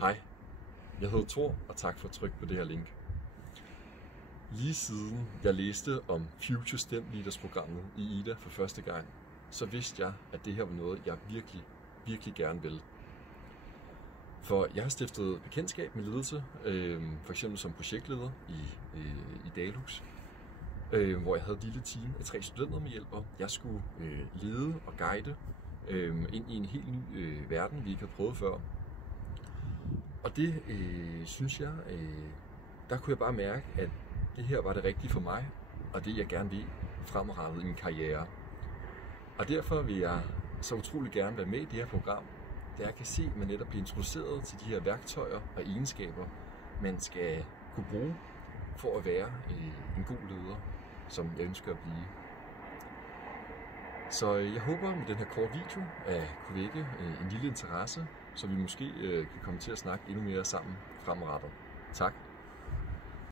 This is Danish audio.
Hej, jeg hedder Thor, og tak for at trykke på det her link. Lige siden jeg læste om Future STEM Leaders-programmet i IDA for første gang, så vidste jeg, at det her var noget, jeg virkelig gerne ville. For jeg har stiftet bekendtskab med ledelse, for eksempel som projektleder i Dalux, hvor jeg havde et lille team af 3 studenter med hjælper. Jeg skulle lede og guide ind i en helt ny verden, vi ikke havde prøvet før. Og det synes jeg, der kunne jeg bare mærke, at det her var det rigtige for mig, og det jeg gerne vil fremadrettet i min karriere. Og derfor vil jeg så utrolig gerne være med i det her program, da jeg kan se, at man netop bliver introduceret til de her værktøjer og egenskaber, man skal kunne bruge for at være en god leder, som jeg ønsker at blive. Så jeg håber med den her korte video at kunne vække en lille interesse, så vi måske kan komme til at snakke endnu mere sammen fremadrettet. Tak.